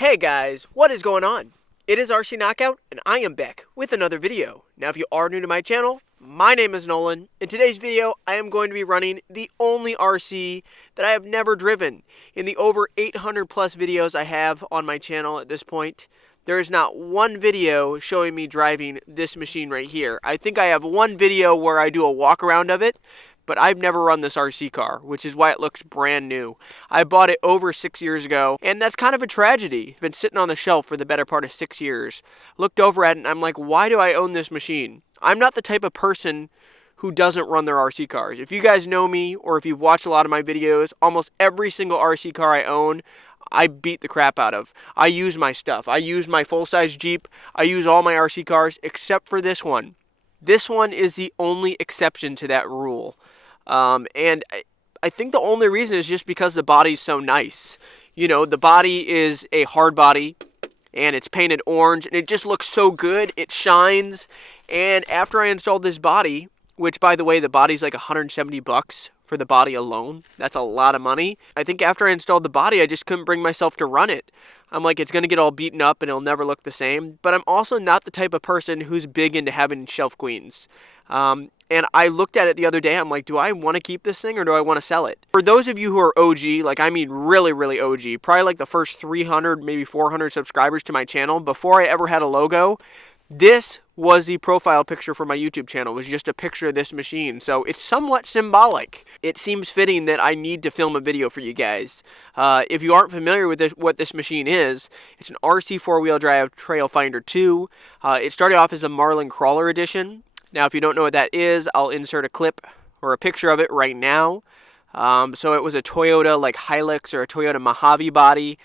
Hey guys, what is going on? It is RC Knockout, and I am back with another video. Now if you are new to my channel, my name is Nolan. In today's video, I am going to be running the only RC that I have never driven. In the over 800 plus videos I have on my channel at this point, there is not one video showing me driving this machine right here. I think I have one video where I do a walk around of it, but I've never run this RC car, which is why it looks brand new. I bought it over 6 years ago, and that's kind of a tragedy. It's been sitting on the shelf for the better part of 6 years. Looked over at it, and I'm like, why do I own this machine? I'm not the type of person who doesn't run their RC cars. If you guys know me, or if you've watched a lot of my videos, almost every single RC car I own, I beat the crap out of. I use my stuff. I use my full-size Jeep. I use all my RC cars, except for this one. This one is the only exception to that rule. And I think the only reason is just because the body's so nice. You know, the body is a hard body, and it's painted orange, and it just looks so good. It shines. And after I installed this body, which, by the way, the body's like $170 for the body alone. That's a lot of money. I think after I installed the body, I just couldn't bring myself to run it. I'm like, it's going to get all beaten up, and it'll never look the same. But I'm also not the type of person who's big into having shelf queens. And I looked at it the other day, I'm like, do I want to keep this thing or do I want to sell it? For those of you who are OG, like I mean really, really OG, probably like the first 300, maybe 400 subscribers to my channel, before I ever had a logo, this was the profile picture for my YouTube channel. It was just a picture of this machine. So it's somewhat symbolic. It seems fitting that I need to film a video for you guys. If you aren't familiar with what this machine is, it's an RC four-wheel drive Trail Finder 2. It started off as a Marlin Crawler edition. Now, if you don't know what that is, I'll insert a clip or a picture of it right now. So it was a Toyota like Hilux or a Toyota Mojave body.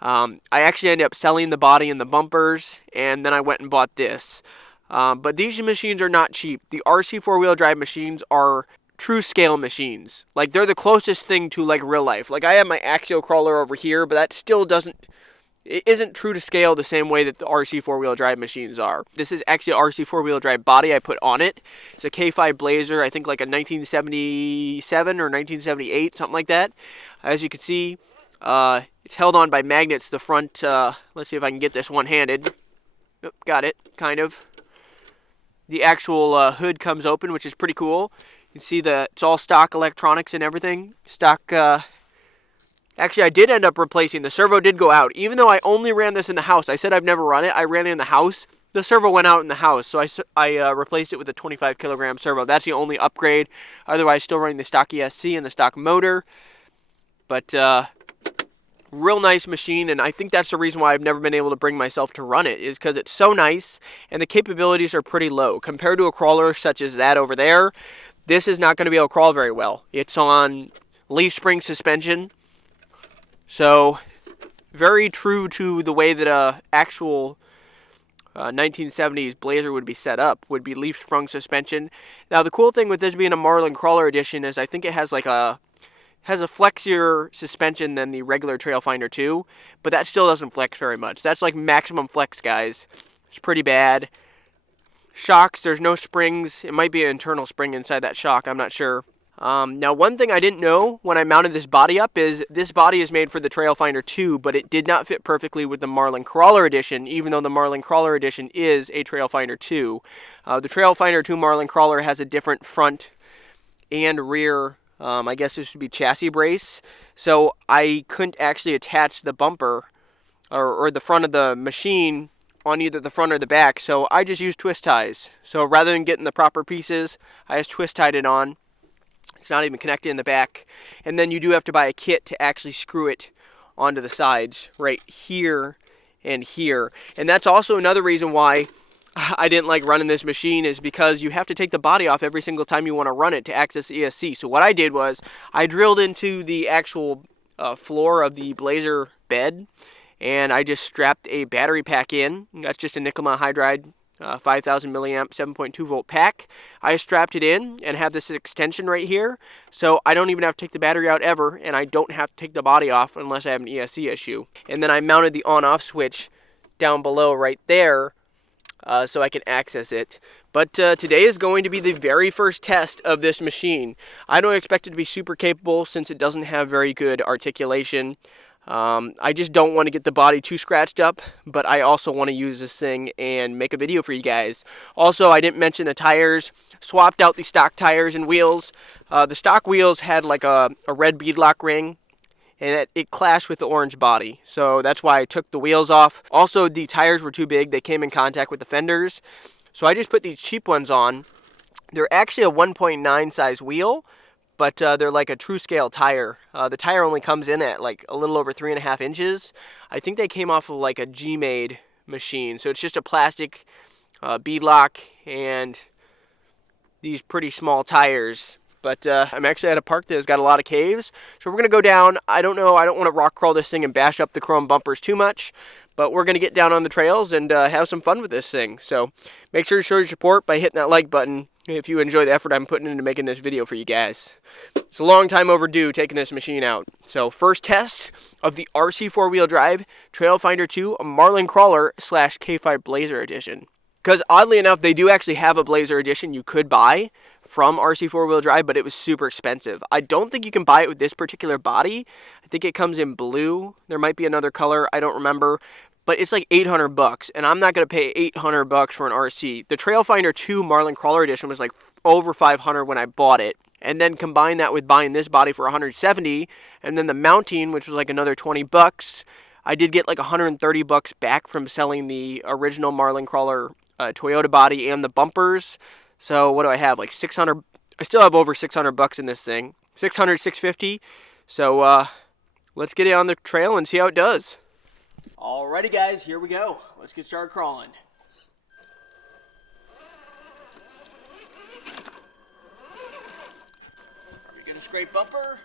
I actually ended up selling the body and the bumpers, and then I went and bought this. But these machines are not cheap. The RC four-wheel drive machines are true scale machines. Like, they're the closest thing to like real life. Like, I have my axial crawler over here, but that still it isn't true to scale the same way that the RC four-wheel drive machines are. This is actually an RC four-wheel drive body I put on it. It's a K5 Blazer, I think like a 1977 or 1978, something like that. As you can see, it's held on by magnets. The front, let's see if I can get this one-handed. Oh, got it, kind of. The actual hood comes open, which is pretty cool. You can see it's all stock electronics and everything. Stock, actually, I did end up replacing. The servo did go out. Even though I only ran this in the house. I said I've never run it. I ran it in the house. The servo went out in the house. So I replaced it with a 25 kilogram servo. That's the only upgrade. Otherwise, still running the stock ESC and the stock motor. But, real nice machine. And I think that's the reason why I've never been able to bring myself to run it. Is because it's so nice. And the capabilities are pretty low. Compared to a crawler such as that over there, this is not going to be able to crawl very well. It's on leaf spring suspension. So, very true to the way that a actual 1970s Blazer would be set up, would be leaf sprung suspension. Now, the cool thing with this being a Marlin Crawler edition is I think it has like a flexier suspension than the regular Trail Finder 2, but that still doesn't flex very much. That's like maximum flex, guys. It's pretty bad. Shocks, there's no springs. It might be an internal spring inside that shock, I'm not sure. Now, one thing I didn't know when I mounted this body up is this body is made for the Trail Finder 2, but it did not fit perfectly with the Marlin Crawler edition, even though the Marlin Crawler edition is a Trail Finder 2. The Trail Finder 2 Marlin Crawler has a different front and rear, I guess this would be chassis brace, so I couldn't actually attach the bumper or the front of the machine on either the front or the back, so I just used twist ties. So rather than getting the proper pieces, I just twist tied it on. It's not even connected in the back. And then you do have to buy a kit to actually screw it onto the sides right here and here. And that's also another reason why I didn't like running this machine, is because you have to take the body off every single time you want to run it to access the ESC. So what I did was I drilled into the actual floor of the Blazer bed, and I just strapped a battery pack in. That's just a nickel hydride 5,000 milliamp 7.2 volt pack. I strapped it in and have this extension right here, so I don't even have to take the battery out ever, and I don't have to take the body off unless I have an ESC issue. And then I mounted the on-off switch down below right there, so I can access it. But today is going to be the very first test of this machine. I don't expect it to be super capable since it doesn't have very good articulation. I just don't want to get the body too scratched up, but I also want to use this thing and make a video for you guys. Also, I didn't mention the tires. Swapped out the stock tires and wheels. The stock wheels had like a red beadlock ring, and it clashed with the orange body. So that's why I took the wheels off. Also, the tires were too big. They came in contact with the fenders. So I just put these cheap ones on. They're actually a 1.9 size wheel, but they're like a true scale tire. The tire only comes in at like a little over 3.5 inches. I think they came off of like a G-made machine. So it's just a plastic beadlock and these pretty small tires. But I'm actually at a park that has got a lot of caves. So we're going to go down. I don't know. I don't want to rock crawl this thing and bash up the chrome bumpers too much. But we're going to get down on the trails and have some fun with this thing. So make sure to show your support by hitting that like button if you enjoy the effort I'm putting into making this video for you guys. It's a long time overdue taking this machine out. So first test of the Rc4 drive Trailfinder 2 Marlin Crawler / K5 Blazer Edition. Because oddly enough, they do actually have a Blazer Edition you could buy from Rc4 drive, but it was super expensive. I don't think you can buy it with this particular body. I think it comes in blue. There might be another color, I don't remember. But it's like $800, and I'm not going to pay $800 for an RC. The Trailfinder 2 Marlin Crawler Edition was like over $500 when I bought it. And then combine that with buying this body for $170, and then the mounting, which was like another $20. I did get like $130 back from selling the original Marlin Crawler Toyota body and the bumpers. So what do I have? Like 600. I still have over $600 in this thing. 600, 650. So let's get it on the trail and see how it does. Alrighty guys, here we go. Let's get started crawling. Are we gonna scrape bumper?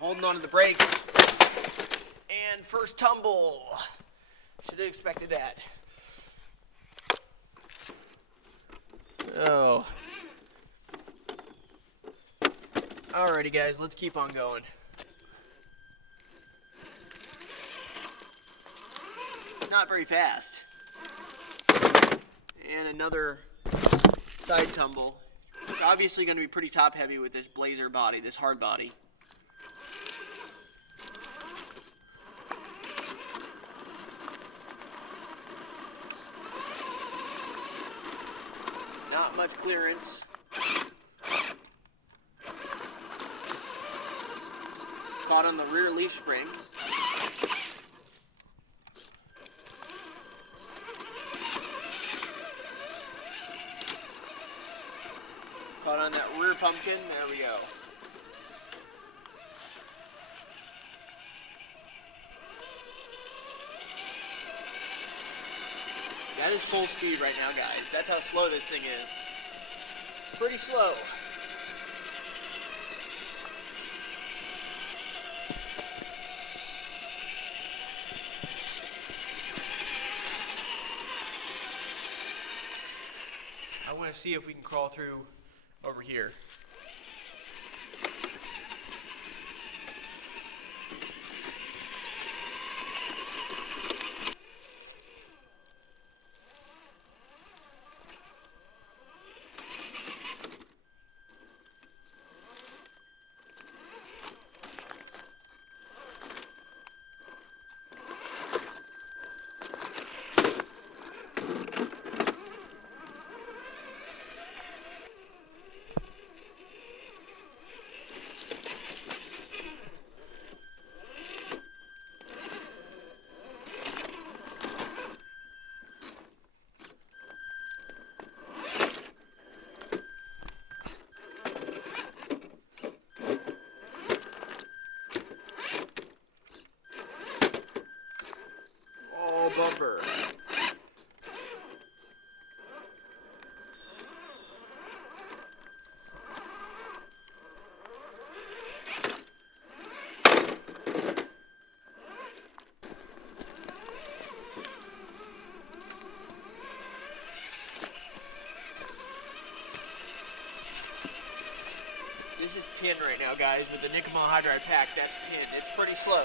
Holding on to the brakes. And first tumble. Should have expected that. Oh. Alrighty guys, let's keep on going. Not very fast. And another side tumble. It's obviously going to be pretty top heavy with this Blazer body, this hard body. Not much clearance. Caught on the rear leaf spring. Caught on that rear pumpkin. There we go. That is full speed right now, guys. That's how slow this thing is. Pretty slow. I want to see if we can crawl through over here. Bumper. pinned right now, guys, with the nickel hydride pack. That's pinned. It's pretty slow.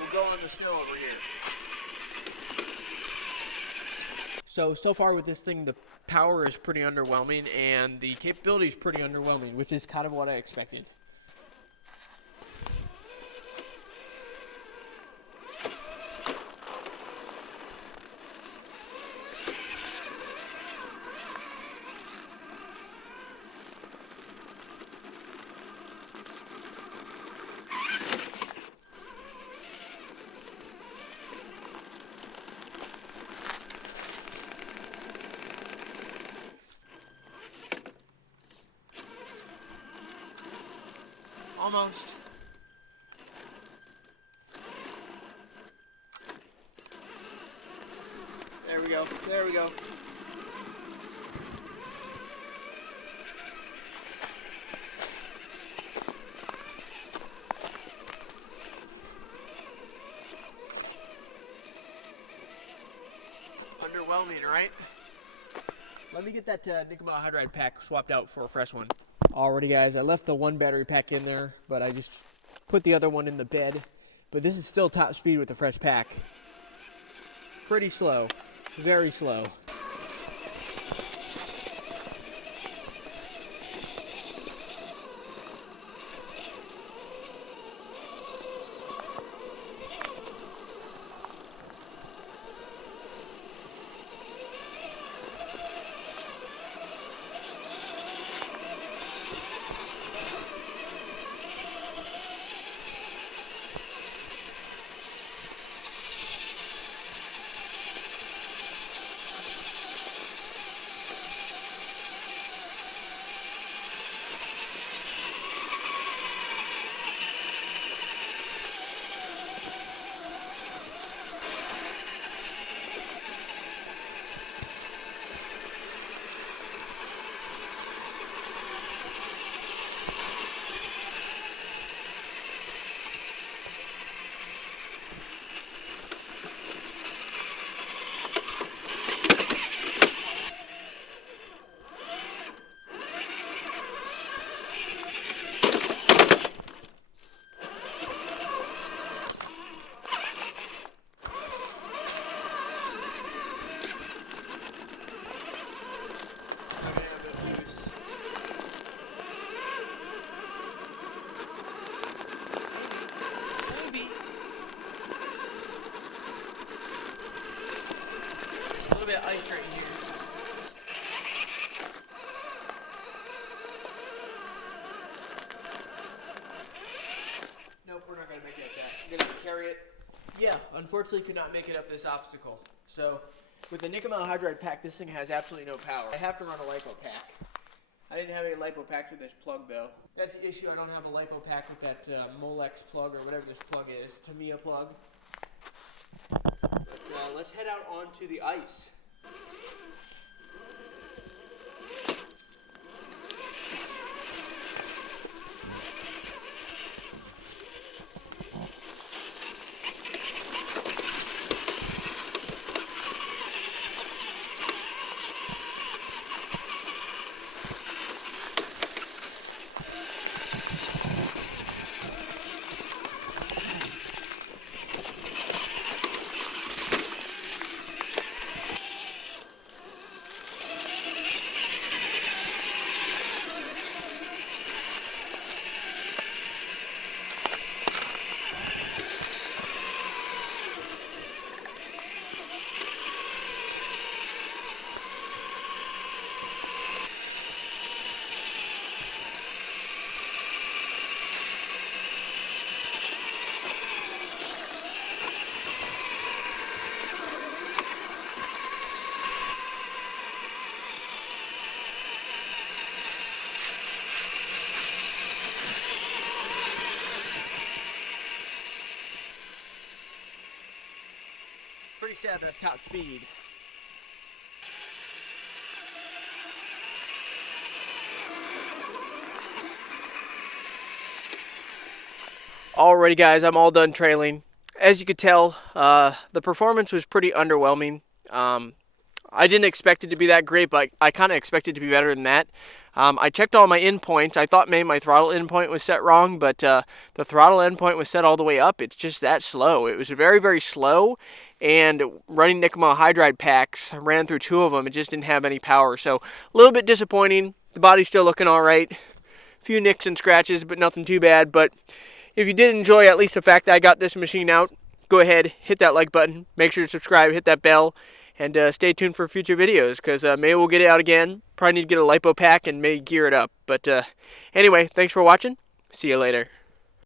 We'll go on the snow over here. So far with this thing, the power is pretty underwhelming, and the capability is pretty underwhelming, which is kind of what I expected. Almost. There we go. There we go. Underwhelming, right? Let me get that nickel hydride pack swapped out for a fresh one. Alrighty, guys, I left the one battery pack in there, but I just put the other one in the bed. But this is still top speed with the fresh pack. Pretty slow, very slow. A little bit of ice right here. Nope, we're not going to make it like that. I'm going to carry it. Yeah, unfortunately could not make it up this obstacle. So, with the nickel hydride pack, this thing has absolutely no power. I have to run a LiPo pack. I didn't have any LiPo packs with this plug, though. That's the issue. I don't have a LiPo pack with that Molex plug or whatever this plug is. Tamiya plug. But let's head out onto the ice. Pretty sad at top speed. Alrighty, guys, I'm all done trailing. As you could tell, the performance was pretty underwhelming. I didn't expect it to be that great, but I kind of expected it to be better than that. I checked all my endpoints. I thought maybe my throttle endpoint was set wrong, but the throttle endpoint was set all the way up. It's just that slow. It was very, very slow, and running nickel hydride packs, I ran through 2 of them. It just didn't have any power, so a little bit disappointing. The body's still looking all right. A few nicks and scratches, but nothing too bad. But if you did enjoy at least the fact that I got this machine out, go ahead, hit that like button. Make sure to subscribe, hit that bell. And stay tuned for future videos, because maybe we'll get it out again. Probably need to get a lipo pack and maybe gear it up. But anyway, thanks for watching. See you later.